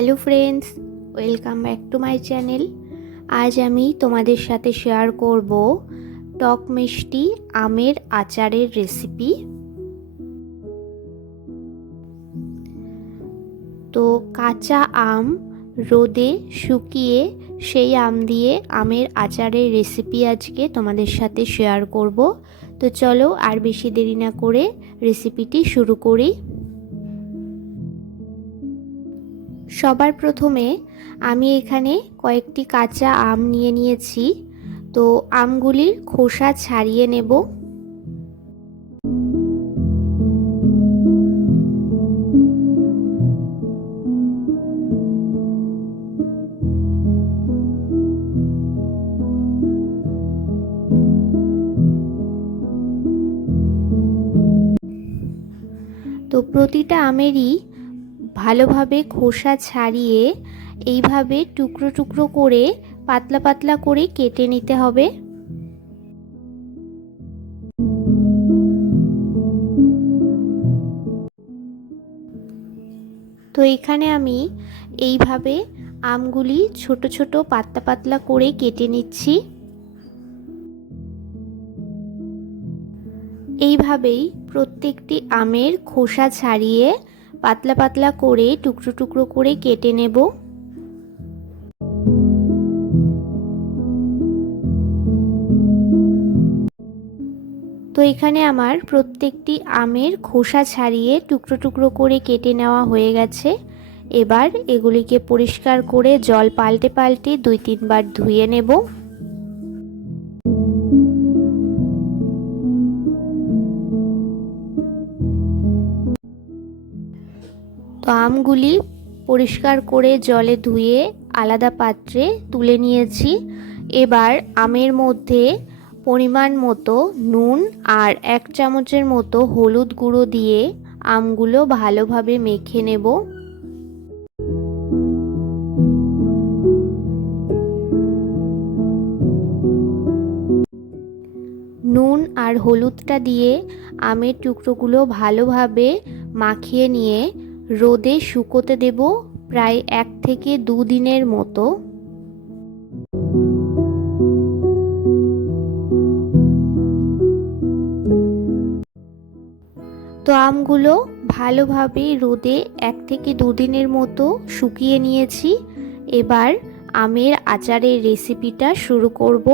Hello friends, welcome back to my channel. আজ আমি তোমাদের সাথে শেয়ার করব টক মিষ্টি আমের আচারের রেসিপি। তো কাঁচা আম রোদে শুকিয়ে সেই আম দিয়ে আমের আচারের রেসিপি আজকে তোমাদের সাথে শেয়ার করব। তো চলো আর বেশি দেরি না করে রেসিপিটি শুরু করি। সবার প্রথমে আমি এখানে কয়েকটি কাঁচা আম নিয়ে নিয়েছি। তো আমগুলির খোসা ছাড়িয়ে নেব। তো প্রতিটা আমেরই ভালোভাবে খোসা ছাড়িয়ে এইভাবে টুকরো টুকরো করে পাতলা পাতলা করে কেটে নিতে হবে। তো এখানে আমি এইভাবে আমগুলি ছোট ছোট পাতলা পাতলা করে কেটে নিচ্ছি। এইভাবেই প্রত্যেকটি আমের খোসা ছাড়িয়ে পাতলা পাতলা করে টুকরো টুকরো করে কেটে নেব। তো এখানে আমার প্রত্যেকটি আমের খোসা ছাড়িয়ে টুকরো টুকরো করে কেটে নেওয়া হয়ে গেছে। এবার এগুলিকে পরিষ্কার করে জল পাল্টে পাল্টে 2-3 বার ধুয়ে নেব। তো আমগুলি পরিষ্কার করে জলে ধুয়ে আলাদা পাত্রে তুলে নিয়েছি। এবার আমের মধ্যে পরিমাণ মতো নুন আর 1 চামচের মতো হলুদ গুঁড়ো দিয়ে আমগুলো ভালোভাবে মেখে নেব। নুন আর হলুদটা দিয়ে আমের টুকরোগুলো ভালোভাবে মাখিয়ে নিয়ে রোদে শুকোতে দেব প্রায় 1 থেকে 2 দিনের মতো। তো আমগুলো ভালোভাবে রোদে 1 থেকে 2 দিনের মতো শুকিয়ে নিয়েছি। এবার আমের আচারের রেসিপিটা শুরু করব।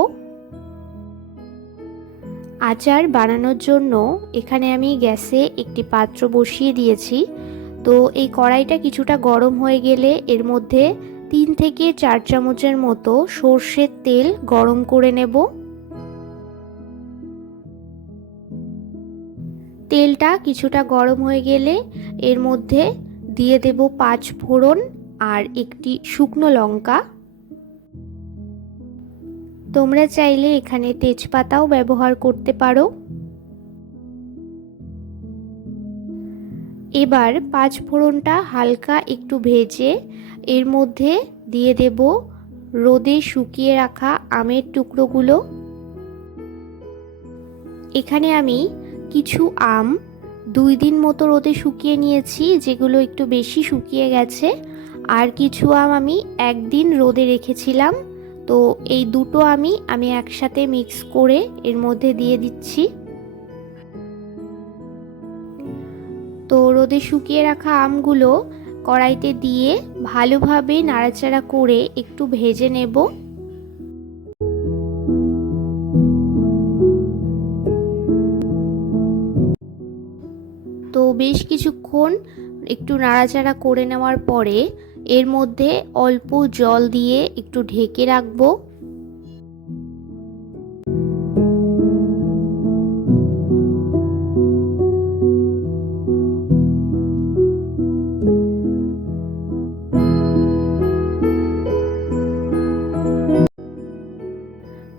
আচার বানানোর জন্য এখানে আমি গ্যাসে একটি পাত্র বসিয়ে দিয়েছি। তো এই কড়াইটা কিছুটা গরম হয়ে গেলে এর মধ্যে 3 থেকে 4 চামচের মতো সর্ষের তেল গরম করে নেব। তেলটা কিছুটা গরম হয়ে গেলে এর মধ্যে দিয়ে দেব 5 ফোড়ন আর একটি শুকনো লঙ্কা। তোমরা চাইলে এখানে তেজপাতাও ব্যবহার করতে পারো। এবার 5 ফোড়নটা হালকা একটু ভেজে এর মধ্যে দিয়ে দেব রোদে শুকিয়ে রাখা আমের টুকরোগুলো। এখানে আমি কিছু আম 2 দিন মতো রোদে শুকিয়ে নিয়েছি, যেগুলো একটু বেশি শুকিয়ে গেছে। আর কিছু আম আমি 1 দিন রোদে রেখেছিলাম। তো এই দুটো আমি একসাথে মিক্স করে এর মধ্যে দিয়ে দিচ্ছি। তো রোদে শুকিয়ে রাখা আমগুলো কড়াইতে দিয়ে ভালোভাবে নাড়াচাড়া করে একটু ভেজে নেব। তো বেশ কিছুক্ষণ একটু নাড়াচাড়া করে নেওয়ার পরে এর মধ্যে অল্প জল দিয়ে একটু ঢেকে রাখবো।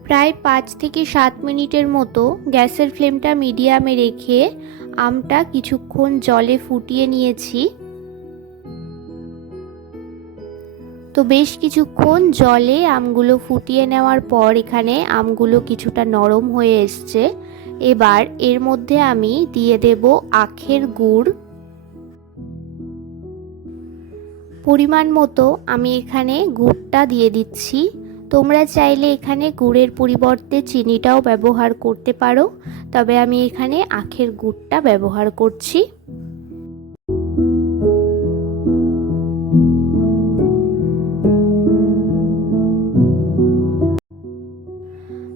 প্রায় 5 থেকে 7 মিনিটের মতো গ্যাসের ফ্লেমটা মিডিয়ামে রেখে আমটা কিছুক্ষণ জলে ফুটিয়ে নিয়েছি। তো বেশ কিছুক্ষণ জলে আমগুলো ফুটিয়ে নেওয়ার পর এখানে আমগুলো কিছুটা নরম হয়ে এসছে। এবার এর মধ্যে আমি দিয়ে দেব আখের গুড়। পরিমাণ মতো আমি এখানে গুড়টা দিয়ে দিচ্ছি। তোমরা চাইলে এখানে গুড়ের পরিবর্তে চিনিটাও ব্যবহার করতে পারো, তবে আমি এখানে আখের গুড়টা ব্যবহার করছি।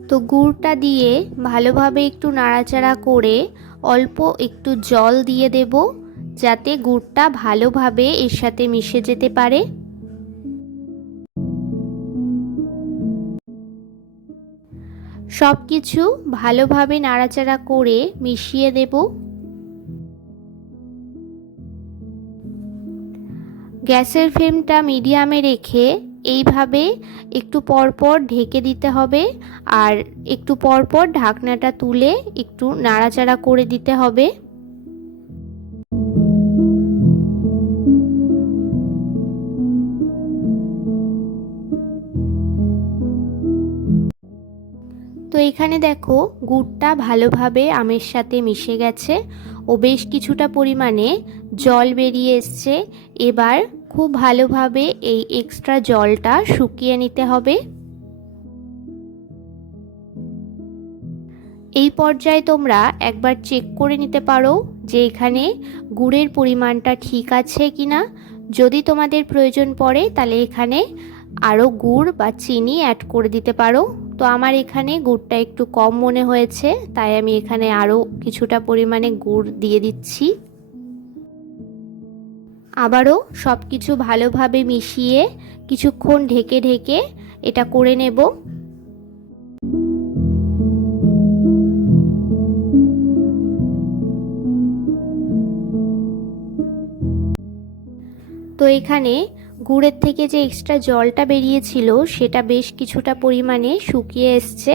তো গুড়টা দিয়ে ভালোভাবে একটু নাড়াচাড়া করে অল্প একটু জল দিয়ে দেব, যাতে গুড়টা ভালোভাবে এর সাথে মিশে যেতে পারে। সব কিছু ভালোভাবে নাড়াচাড়া করে মিশিয়ে দেব। গ্যাসের ফ্লেমটা মিডিয়ামে রেখে এইভাবে একটু পরপর ঢেকে দিতে হবে, আর একটু পরপর ঢাকনাটা তুলে একটু নাড়াচাড়া করে দিতে হবে। তো এখানে দেখো গুড়টা ভালোভাবে আমের সাথে মিশে গেছে ও বেশ কিছুটা পরিমাণে জল বেরিয়ে এসছে। এবার খুব ভালোভাবে এই এক্সট্রা জলটা শুকিয়ে নিতে হবে। এই পর্যায়ে তোমরা একবার চেক করে নিতে পারো যে এখানে গুড়ের পরিমাণটা ঠিক আছে কিনা। যদি তোমাদের প্রয়োজন পড়ে তাহলে এখানে আরও গুড় বা চিনি অ্যাড করে দিতে পারো। তো আমার এখানে গুড়টা একটু কম মনে হয়েছে, তাই আমি এখানে আরও কিছুটা পরিমাণে গুড় দিয়ে দিচ্ছি। আবারও সব কিছু ভালোভাবে মিশিয়ে কিছুক্ষণ ঢেকে ঢেকে এটা করে নেব। তো এখানে গুড়ের থেকে যে এক্সট্রা জলটা বেরিয়েছিল সেটা বেশ কিছুটা পরিমাণে শুকিয়ে এসছে,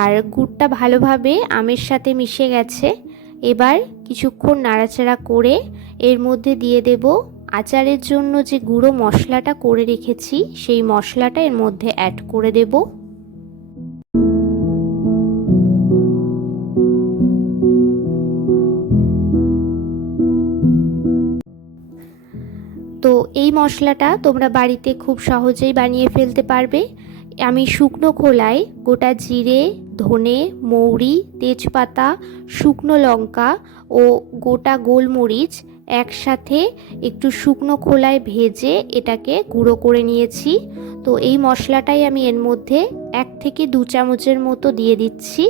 আর গুড়টা ভালোভাবে আমের সাথে মিশে গেছে। এবার কিছুক্ষণ নাড়াচাড়া করে এর মধ্যে দিয়ে দেব আচারের জন্য যে গুঁড়ো মশলাটা করে রেখেছি, সেই মশলাটা এর মধ্যে অ্যাড করে দেব। তো এই মশলাটা তোমরা বাড়িতে খুব সহজেই বানিয়ে ফেলতে পারবে। আমি শুকনো খোলায় গোটা জিরে, ধনে, মৌরি, তেজপাতা, শুকনো লঙ্কা ও গোটা গোলমরিচ একসাথে একটু শুকনো খোলায় ভেজে এটাকে গুঁড়ো করে নিয়েছি। তো এই মশলাটাই আমি এর মধ্যে 1 থেকে 2 চামচের মতো দিয়ে দিচ্ছি।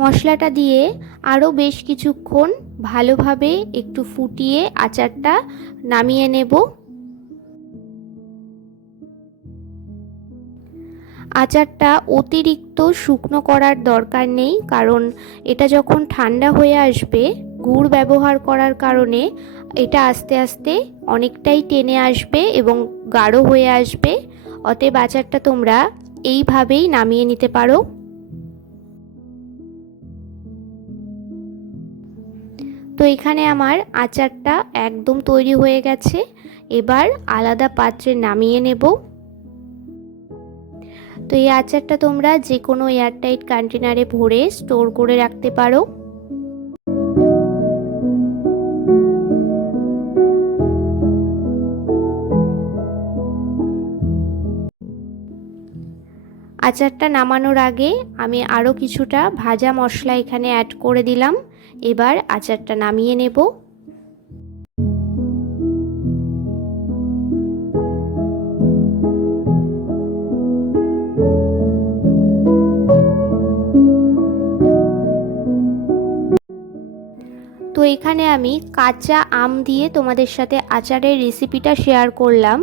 মশলাটা দিয়ে আরও বেশ কিছুক্ষণ ভালোভাবে একটু ফুটিয়ে আচারটা নামিয়ে নেব। আচারটা অতিরিক্ত শুকনো করার দরকার নেই, কারণ এটা যখন ঠান্ডা হয়ে আসবে গুড় ব্যবহার করার কারণে এটা আস্তে আস্তে অনেকটাই টেনে আসবে এবং গাঢ় হয়ে আসবে। অতএব আচারটা তোমরা এইভাবেই নামিয়ে নিতে পারো। তো এখানে আমার আচারটা একদম তৈরি হয়ে গেছে। এবার আলাদা পাত্রে নামিয়ে নেব। তো এই আচারটা তোমরা যে কোনো এয়ারটাইট কন্টেনারে ভরে স্টোর করে রাখতে পারো। আচারটা নামানোর আগে আমি আরও কিছুটা ভাজা মশলা এখানে অ্যাড করে দিলাম। এবার আচারটা নামিয়ে নেব। তো এখানে আমি কাঁচা আম দিয়ে তোমাদের সাথে আচারের রেসিপিটা শেয়ার করলাম।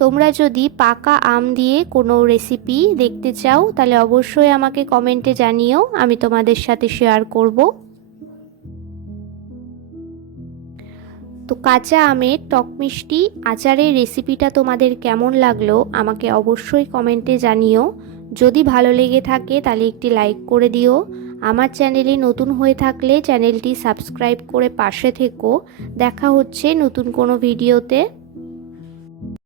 তোমরা যদি পাকা আম দিয়ে কোনো রেসিপি দেখতে চাও তাহলে অবশ্যই আমাকে কমেন্টে জানিও, আমি তোমাদের সাথে শেয়ার করব। তো কাঁচা আমের টক মিষ্টি আচারের রেসিপিটা তোমাদের কেমন লাগলো আমাকে অবশ্যই কমেন্টে জানিও। যদি ভালো লেগে থাকে তাহলে একটি লাইক করে দিও। আমার চ্যানেলে নতুন হয়ে থাকলে চ্যানেলটি সাবস্ক্রাইব করে পাশে থেকো। দেখা হচ্ছে নতুন কোনো ভিডিওতে।